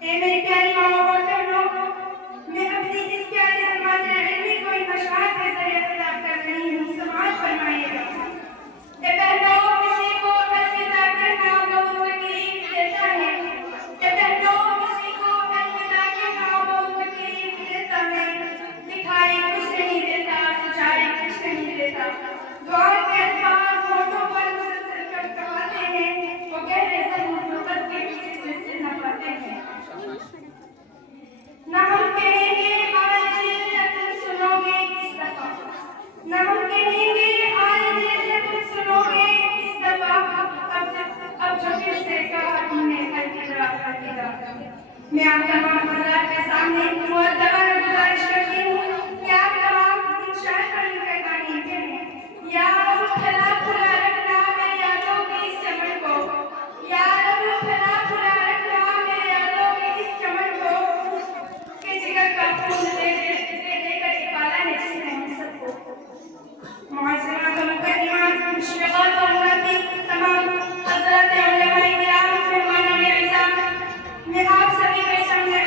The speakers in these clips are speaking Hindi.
मेरे प्यारे माँ बाप और बहनों, मैं अपनी इस प्यारी समाज इल्मी को इन अशआर के जरिए खिताब कर रही हूँ। समाज फरमाइएगा। ए बहनों, किसी को अलविदा कहना बहुत तकलीफ देता है। ए बहनों, किसी को अलविदा कहना बहुत तकलीफ देता है। दिखाई कुछ नहीं देता, सच्चाई कुछ नहीं देता। दुआ के अल्फाज होठों पर मुसलसल करते हैं, वो गहरे से मोहब्बत के किसी से न पाते हैं। न हम कहेंगे हाल दिल तुम सुनोगे इस दफा, न हम कहेंगे हाल दिल तुम सुनोगे इस दफा। अब जो फिर से कहा तुमने अलविदा अलविदा। मैं आप तमाम हज़रात के सामने मुअद्दबन गुजारिश करती हूँ कि आप तमाम इन शायर पर लिखकर गाने कहें: या रब फला फुला रखना मेरी यादों की इस चमन को, या रब फला फुला रखना मेरी यादों की इस चमन को, के जिगर का खून दे देकर इबादा है जिसने हम सबको। मुअज़्ज़िमात व मुक़द्दिमात, मुशफ़िक़ात व मुराक़ीब, तमाम हज़रात उलमाए किराम, मेहमानान इज़्ज़ात, मैं आप सभी के सामने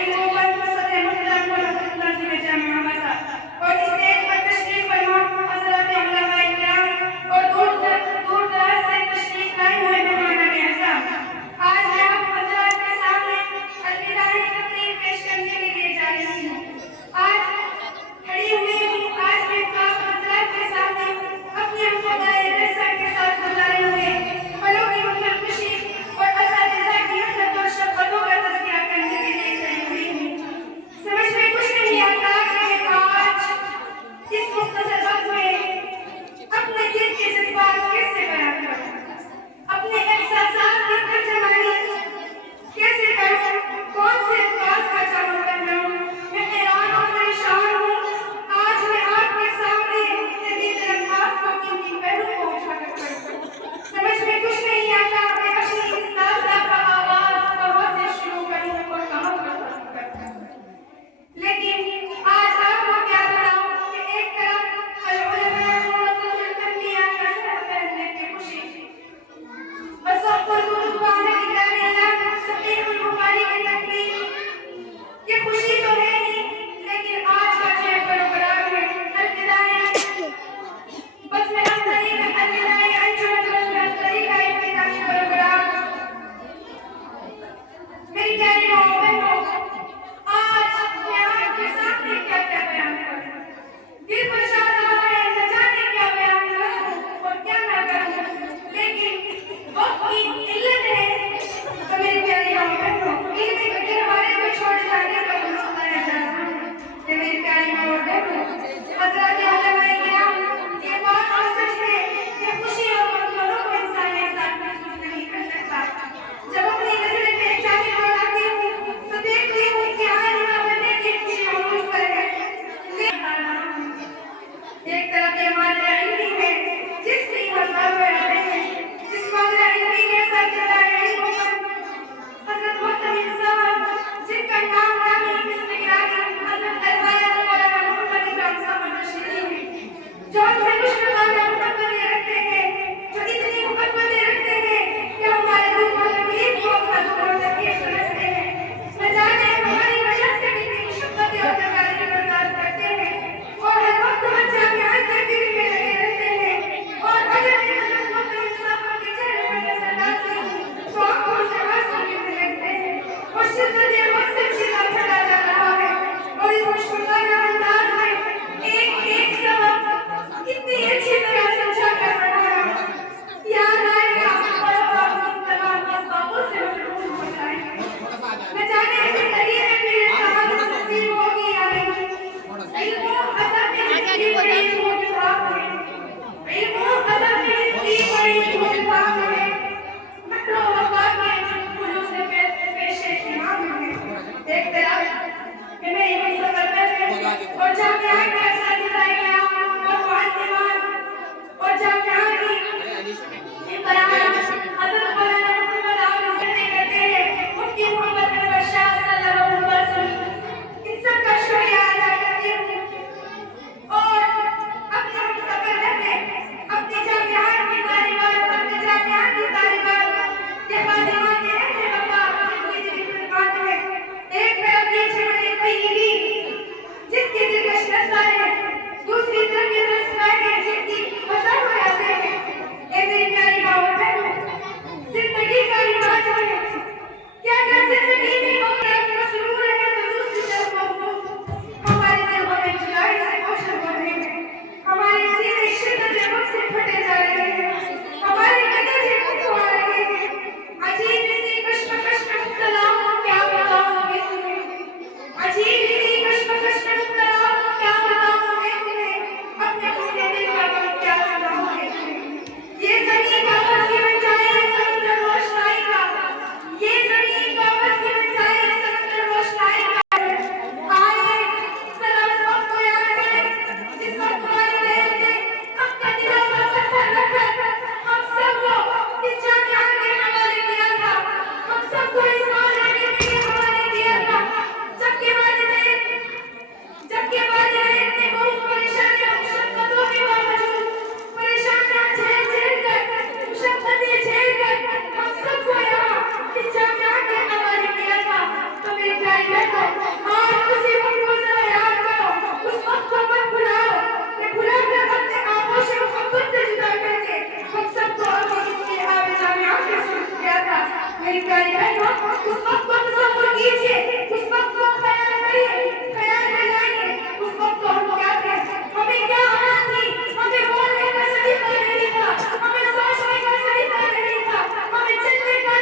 मेरी प्यारी बहनों, उस वक्त को तसव्वुर कीजिए, उस वक्त को ख्याल करिए, ख्याल में लाइए, उस वक्त को हम क्या थे, हमें क्या हालत थी, हमें बोलने का सलीका नहीं था, हमें सोचने का सलीका नहीं था, हमें चलने का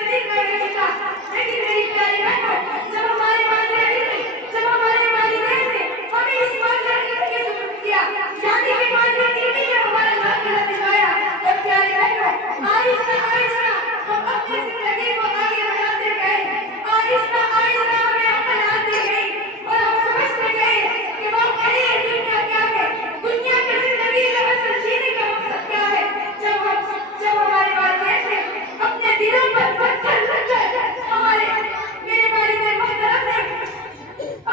सलीका नहीं था। लेकिन मेरी प्यारी बहनों, जब हमारे वालिदैन ने हमें इस मामले में ज़रूर किया, शादी के बाद में हमारा दाखिला दिलवाया, तब प्यारी बहनों, आहिस्ता आहिस्ता हम अपनी जिंदगी को आगे बढ़ाते गए, आहिस्ता आहिस्ता हमें अक्ल आती गई और हम समझते गए कि वाकई ये दुनिया क्या है, दुनिया की जिंदगी का असल जीने का मकसद क्या है। जब हमारे वालिदैन ने अपने दिलों पर पत्थर रखकर मेरे वालिदैन मोहतरम ने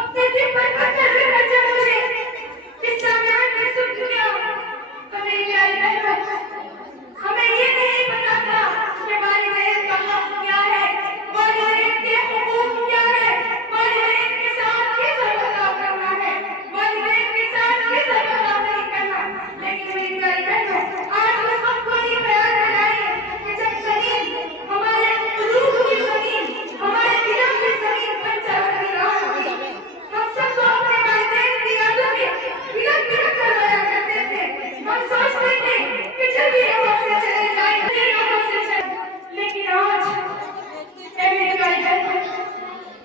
अपने दिल पर पत्थर रखकर जब मुझे इस जामिया में सुन दिया, तो मेरी प्यारी बहनों, हमें ये नहीं पता था कि वालिदैन का हक क्या है, वालिदैन के हुकूक क्या है, वालिदैन के साथ कैसा बर्ताव करना है, वालिदैन के साथ कैसा बर्ताव नहीं करना। लेकिन मेरी प्यारी बहनों, आज उस वक्त को ये ख्याल बनाइए कि जब ज़मीन, हमारे कुलूब की ज़मीन, हमारे दिलों की ज़मीन बंजर हो रहा होगी, हम सबको अपने वालिदैन की यादों में बिलख बिलख कर रोया करते थे। हम सोचते थे कि जल्दी हम हमसे चले जाएं, जल्दी हम हमसे चले। लेकिन आज मेरी प्यारी बहनों,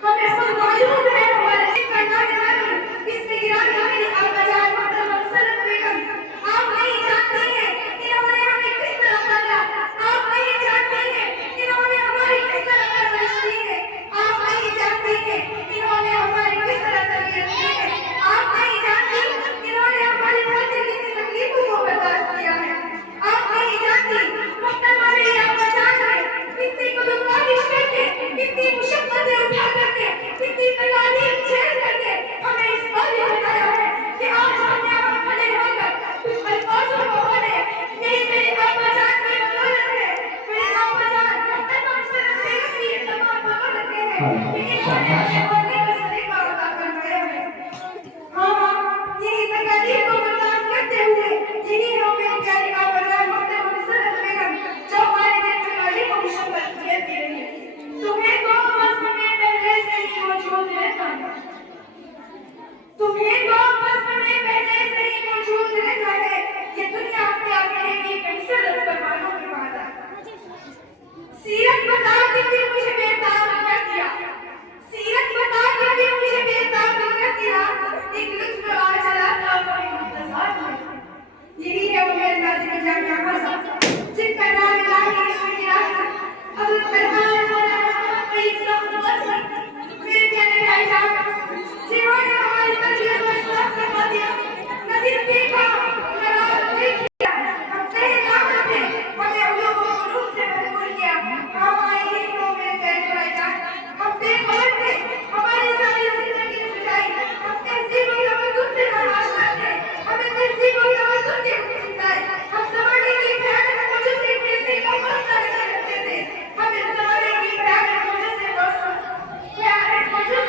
हमें सब मालूम है, हमारे करने वाली इसमें गिरानी हमारी आपका जान मोहतरमा मुसर्रत बेगम, आप नहीं जानती हैं इन्होंने हमें किस तरह पाला, आप नहीं जानती हैं इन्होंने हमारी किस तरह परवरिश की है, आप नहीं जानती हैं इन्होंने हमारी किस तरह तरबियत की है, आप नहीं जानती इन्होंने हमारी खातिर कितनी तकलीफों को बर्दाश्त किया है, आप नहीं जानती मोहतरमा मेरी आपका जान है कितनी कुर्बानी करके, कितनी मुशक्कतें उठा करके, कितनी तकलीफ झेल करके हमें इस काबिल बनाया है कि आज हम यहाँ खड़े होकर कुछ अल्फाजों को बोले। मेरी आपा जान की बदौलत है, मेरी आपा जान मोहतरमा मुसर्रत बेगम की ये तमाम बदौलत है कि इन्होंने हमें बोलने का सलीका अता फरमाया है। हाँ, यही तकलीफ को बर्दाश्त करते हुए यही हो मेरी प्यारी आपा जान मोहतरमा मुसर्रत बेगम जो हमारे दिल में वाली को मुशक्कत देती रही है। तुम्हें तो वज़्न में पहले से ही मौजूद रहता है, तुम्हें तो वज़्न में पहले से ही मौजूद रहता है, ये दुनिया क्या कहेगी कैसे रद्द परवानों के वादा। सीरत बता के फिर मुझे बेताब कर दिया, सीरत बता के फिर मुझे बेताब कर दिया, एक लुत्फ़ आ चला था बड़े इंतज़ार में। यही है वो मेरे नाज़िम जामिया मज़ा जिनका नाम इलाही इसमें गिरा है अब्दुल फरमान मौलाना फरीद साहब वसी मेरे प्यारे भाईजान, जिन्होंने हमारी तरबियत में इस्लाह करवा दिया, न दिन देखा न रात देखी, हम सही राह थे, हमें उलूम व उलूम से भरपूर किया। हाँ, यही हो मेरे प्यारे भाईजान, हम बेखबर थे, हमारी सारी जिंदगी गुजारी, हम तहज़ीब व तमद्दुन से नाआशना थे, हमें तहज़ीब व तमद्दुन के हुक्म सिखाए, हम ज़माने की भयानक मुझसे गिरने का वास्ता नहीं रखते थे, हमें ज़माने की भयानक मुझसे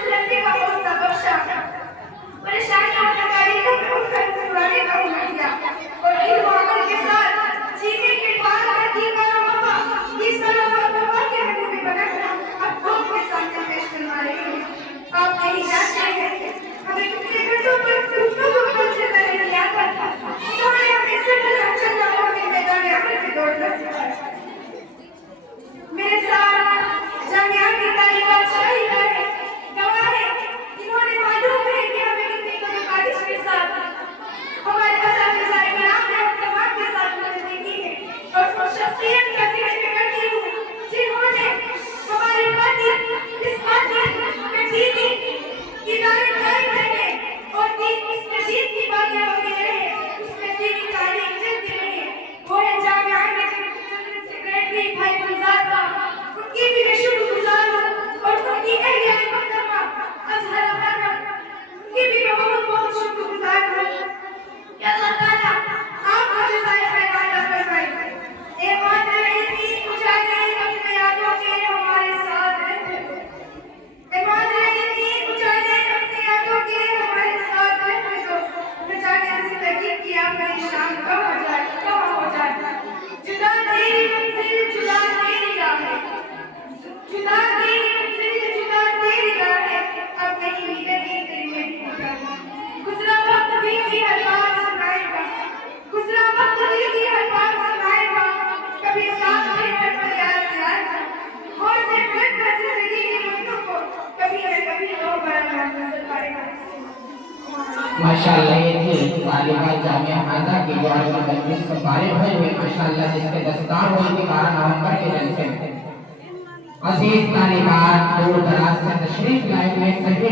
लड़ने का वास्ता बख्शा, परेशानियों और तकलीफों में उठकर मुस्कुराने का हुनर दिया और इल्म व अमल के साथ जीने के बाद इस तरह वफा के महबूब बनकर अब कौम के सामने पेश करवा रहे हैं। आप नहीं जानते हैं हमें कितने घंटों पर से पहले किया था, इन्होंने हमें सिर्फ चलना और हमें मैदान अमल में दौड़ना सिखाया। मेरे साथ जामिया की तालीमात शाही है, गवाह है, इन्होंने मालूम है कि हमें कितनी कड़ाई के साथ हमारे असातिज़ा इकराम ने हम तमाम के साथ मदद की है और उस शख्सियत का जिक्र करती हूँ जिन्होंने हमारे खातिर इस खातिर में दीनी इदारे कायम रहे और दीन इस मजीद की बातें होती रहे, उसमें दीनी तालीम चलती रहे। वो है जामिया के सेक्रेटरी भाई गुलजार साहब, उनकी भी मैं शुक्रगुजार हूँ और उनकी अहलिया मोहतरमा अज़हरा खानम, उनकी भी मैं बहुत शुक्रगुजार हूँ कि अल्लाह ताला आपको जज़ाए खैर अता फरमाए। ईमान रही उजाले अपने यादों के हमारे साथ रहते हो, ईमान रही उजाले अपने यादों के हमारे साथ रहते हो, न जाने जिंदगी की आपकी शान कहाँ हो जाए, जुदा तेरी मंजिल जुदा तेरी राह, माशाअल्लाह ये थी तालिबात जामिया हाजा की जो आज मजलिस से फारिग हुए हुए माशाअल्लाह जिसके दस्तार होने के कारण नवंबर के जलसे अजीज तालिबात दूर दराज से तशरीफ लाए हुए सभी